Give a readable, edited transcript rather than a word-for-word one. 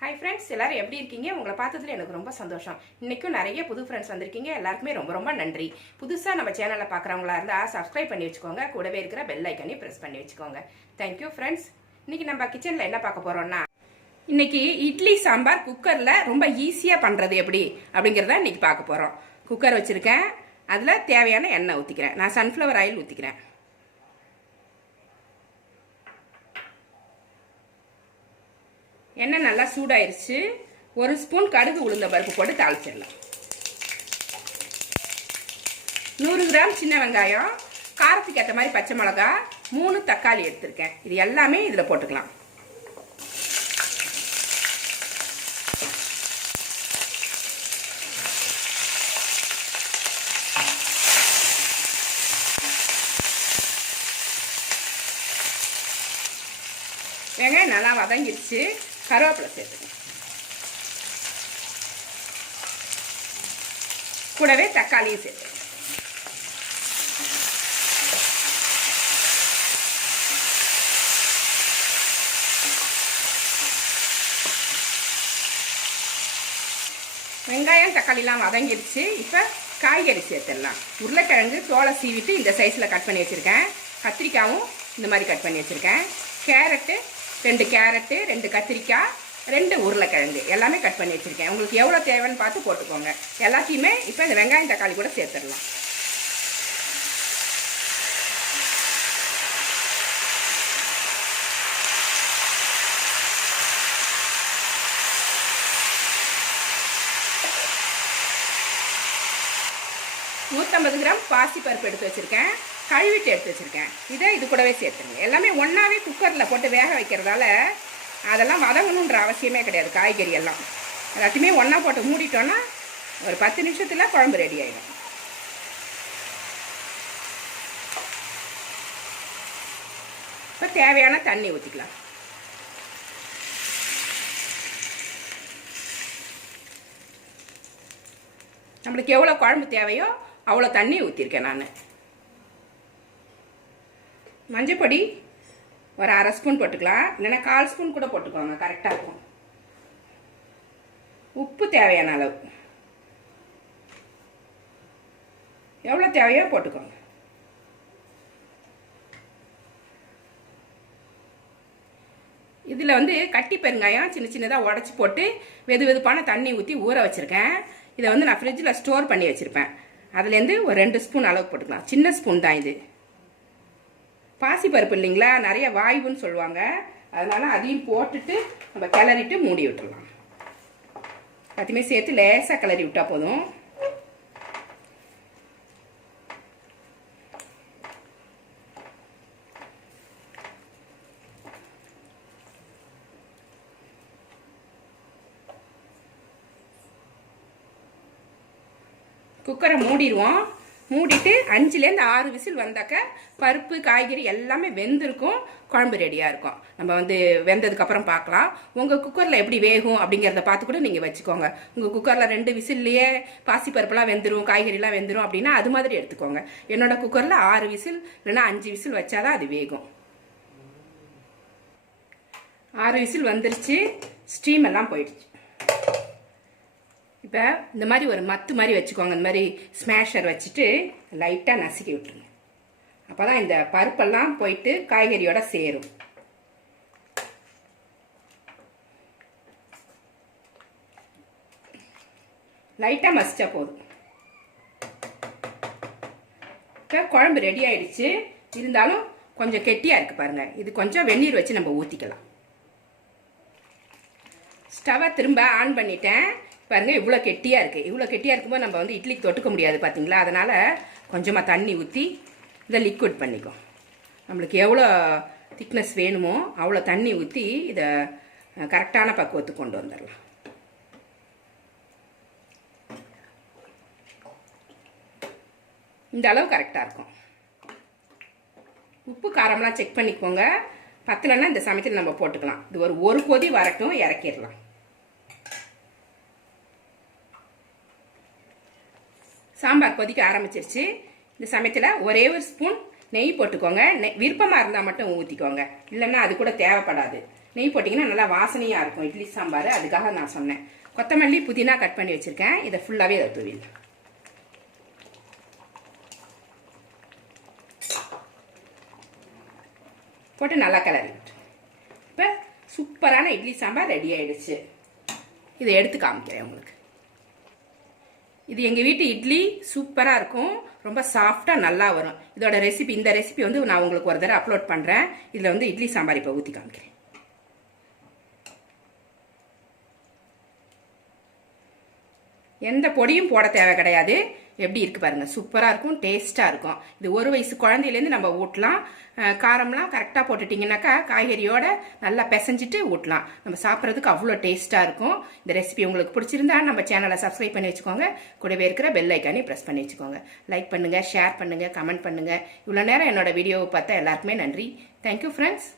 Hi friends, எல்லாரும் எப்படி இருக்கீங்க? உங்களை பார்த்ததுல எனக்கு ரொம்ப சந்தோஷம். இன்றைக்கும் நிறைய புது ஃப்ரெண்ட்ஸ் வந்திருக்கீங்க. எல்லாருக்குமே ரொம்ப ரொம்ப நன்றி. புதுசாக நம்ம சேனலை பார்க்குறவங்களா இருந்தால் சப்ஸ்கிரைப் பண்ணி வச்சுக்கோங்க. கூடவே இருக்கிற பெல் ஐக்கனையும் ப்ரெஸ் பண்ணி வச்சுக்கோங்க. Thank you friends. இன்றைக்கி நம்ம கிச்சனில் என்ன பார்க்க போகிறோம்னா, இன்றைக்கி இட்லி சாம்பார் குக்கரில் ரொம்ப ஈஸியாக பண்ணுறது எப்படி அப்படிங்கிறத இன்றைக்கி பார்க்க போகிறோம். குக்கர் வச்சுருக்கேன். அதில் தேவையான எண்ணெய் ஊற்றிக்கிறேன். நான் சன்ஃப்ளவர் ஆயில் ஊற்றிக்கிறேன். எண்ணெய் நல்லா சூடாயிருச்சு. ஒரு ஸ்பூன் கடுகு உளுந்த பருப்பு போட்டு தாளிச்சிடலாம். 100 கிராம் சின்ன வெங்காயம், காரத்துக்கு ஏற்ற மாதிரி பச்சை மிளகா, 3 தக்காளி எடுத்திருக்கேன். இது எல்லாமே இதில் போட்டுக்கலாம். வெங்காயம் நல்லா வதங்கிடுச்சு. கருவேப்பிலை சேர்த்துக்கணும். கூடவே தக்காளியும் சேர்த்து வெங்காயம் தக்காளிலாம் வதங்கிடுச்சு. இப்போ காய்கறி சேர்த்துடலாம். உருளைக்கிழங்கு தோலை சீவிட்டு இந்த சைஸில் கட் பண்ணி வச்சுருக்கேன். கத்திரிக்காயும் இந்த மாதிரி கட் பண்ணி வச்சுருக்கேன். கேரட்டு 2 கேரட்டு, 2 கத்திரிக்காய், 2 உருளைக்கிழங்கு எல்லாமே கட் பண்ணி வச்சுருக்கேன். உங்களுக்கு எவ்வளோ தேவைன்னு பார்த்து போட்டுக்கோங்க. எல்லாத்தையுமே இப்போ இந்த வெங்காயம் தக்காளி கூட சேர்த்துடலாம். $150 கிராம் பாசி பருப்பு எடுத்து வச்சுருக்கேன். கழுவிட்டு எடுத்து வச்சுருக்கேன். இதை இது கூடவே சேர்த்துருங்க. எல்லாமே ஒன்றாவே குக்கரில் போட்டு வேக வைக்கிறதால அதெல்லாம் வதங்கணுன்ற அவசியமே கிடையாது. காய்கறி எல்லாம் எல்லாத்தையுமே ஒன்றா போட்டு மூடிட்டோன்னா ஒரு 10 நிமிஷத்தில் குழம்பு ரெடி ஆகிடும். இப்போ தேவையான தண்ணி ஊற்றிக்கலாம். நம்மளுக்கு எவ்வளோ குழம்பு தேவையோ அவ்வளோ தண்ணி ஊற்றிருக்கேன் நான். மஞ்சப்பொடி ஒரு 1/2 ஸ்பூன் போட்டுக்கலாம். இல்லைன்னா 1/4 ஸ்பூன் கூட போட்டுக்கோங்க, கரெக்டாக இருக்கும். உப்பு தேவையான அளவு எவ்வளோ தேவையோ போட்டுக்கோங்க. இதில் கட்டி பெருங்காயம் சின்ன சின்னதாக உடச்சி போட்டு வெது வெதுப்பான தண்ணி ஊற்றி ஊற வச்சுருக்கேன். இதை நான் ஃப்ரிட்ஜில் ஸ்டோர் பண்ணி வச்சுருப்பேன். அதுலேருந்து ஒரு 2 ஸ்பூன் அளவு போட்டுக்கலாம். சின்ன ஸ்பூன் தான் இது. பாசி பருப்பு இல்லைங்களா, நிறைய வாயுன்னு சொல்லுவாங்க. அதனால் அதையும் போட்டுட்டு நம்ம கிளறிட்டு மூடி விட்டுடலாம். எல்லாத்தையுமே சேர்த்து லேசாக கிளறி விட்டால் போதும். குக்கரை மூடிடுவோம். மூடிட்டு 5லேருந்து 6 விசில் வந்தாக்க பருப்பு காய்கறி எல்லாமே வெந்திருக்கும். குழம்பு ரெடியாக இருக்கும். நம்ம வெந்ததுக்கப்புறம் பார்க்கலாம். உங்கள் குக்கரில் எப்படி வேகும் அப்படிங்கிறத பார்த்து கூட நீங்கள் வச்சுக்கோங்க. உங்கள் குக்கரில் 2 விசில்லையே பாசி பருப்புலாம் வெந்துடும், காய்கறிலாம் வெந்துடும் அப்படின்னா அது மாதிரி எடுத்துக்கோங்க. என்னோட குக்கரில் 6 விசில் இல்லைன்னா 5 விசில் வச்சாதான் அது வேகும். 6 விசில் வந்துருச்சு. ஸ்டீம் எல்லாம் போயிடுச்சு. இப்போ இந்த மாதிரி ஒரு மத்து மாதிரி வச்சுக்கோங்க. இந்த மாதிரி ஸ்மேஷர் வச்சுட்டு லைட்டாக நசுக்கி விட்டுருங்க. அப்போ தான் இந்த பருப்பெல்லாம் போயிட்டு காய்கறியோட சேரும். லைட்டாக மசிச்சா போதும். இப்போ குழம்பு ரெடி ஆயிடுச்சு. இருந்தாலும் கொஞ்சம் கெட்டியாக இருக்குது பாருங்கள். இது கொஞ்சம் வெந்நீர் வச்சு நம்ம ஊற்றிக்கலாம். ஸ்டவ்வை திரும்ப ஆன் பண்ணிட்டேன். பாருங்கள், இவ்வளோ கெட்டியாக இருக்குது. இவ்வளோ கெட்டியாக இருக்கும்போது நம்ம இட்லிக்கு தொட்டுக்க முடியாது பார்த்தீங்களா. அதனால் கொஞ்சமாக தண்ணி ஊற்றி இதை லிக்விட் பண்ணிக்கும். நம்மளுக்கு எவ்வளோ திக்னஸ் வேணுமோ அவ்வளோ தண்ணி ஊற்றி இதை கரெக்டான பக்குவத்துக்கு கொண்டு வந்துடலாம். இந்த அளவு கரெக்டாக இருக்கும். உப்பு காரம்லாம் செக் பண்ணிக்கோங்க. பத்தலைன்னா இந்த சமயத்தில் நம்ம போட்டுக்கலாம். இது ஒரு கொதி வரட்டும், இறக்கிடலாம். சாம்பார் கொதிக்க ஆரம்பிச்சிருச்சு. இந்த சமயத்தில் ஒரே ஒரு ஸ்பூன் நெய் போட்டுக்கோங்க. விருப்பமாக இருந்தால் மட்டும் ஊற்றிக்கோங்க, இல்லைன்னா அது கூட தேவைப்படாது. நெய் போட்டிங்கன்னா நல்லா வாசனையாக இருக்கும் இட்லி சாம்பார், அதுக்காக நான் சொன்னேன். கொத்தமல்லி புதினா கட் பண்ணி வச்சுருக்கேன், இதை ஃபுல்லாகவே இதை தூவிடலாம். போட்டு நல்லா கிளறி இப்போ சூப்பரான இட்லி சாம்பார் ரெடி ஆயிடுச்சு. இதை எடுத்து காமிக்கிறேன் உங்களுக்கு. இது எங்கள் வீட்டு இட்லி சூப்பராக இருக்கும், ரொம்ப சாஃப்டாக நல்லா வரும். இதோட ரெசிபி, இந்த ரெசிபி வந்து நான் உங்களுக்கு ஒரு தடவை அப்லோட் பண்ணுறேன். இதில் வந்து இட்லி சாம்பார் இப்போ ஊற்றி காமிக்கிறேன். எந்த பொடியும் போட தேவை கிடையாது. எப்படி இருக்கு பாருங்க, சூப்பராக இருக்கும், டேஸ்ட்டாக இருக்கும். இது 1 வயசு குழந்தையிலேருந்து நம்ம ஊட்டலாம். காரம்லாம் கரெக்டாக போட்டுட்டிங்கனாக்கா காய்கறியோட நல்லா பிசைஞ்சிட்டு ஊட்டலாம். நம்ம சாப்பிட்றதுக்கு அவ்வளோ டேஸ்ட்டாக இருக்கும். இந்த ரெசிபி உங்களுக்கு பிடிச்சிருந்தா நம்ம சேனலை சப்ஸ்கிரைப் பண்ணி வச்சுக்கோங்க. கூடவே இருக்கிற பெல் ஐக்கானே ப்ரெஸ் பண்ணி வச்சுக்கோங்க. லைக் பண்ணுங்கள், ஷேர் பண்ணுங்கள், கமெண்ட் பண்ணுங்கள். இவ்வளோ நேரம் என்னோட வீடியோவை பார்த்தா எல்லாருக்குமே நன்றி. Thank you friends.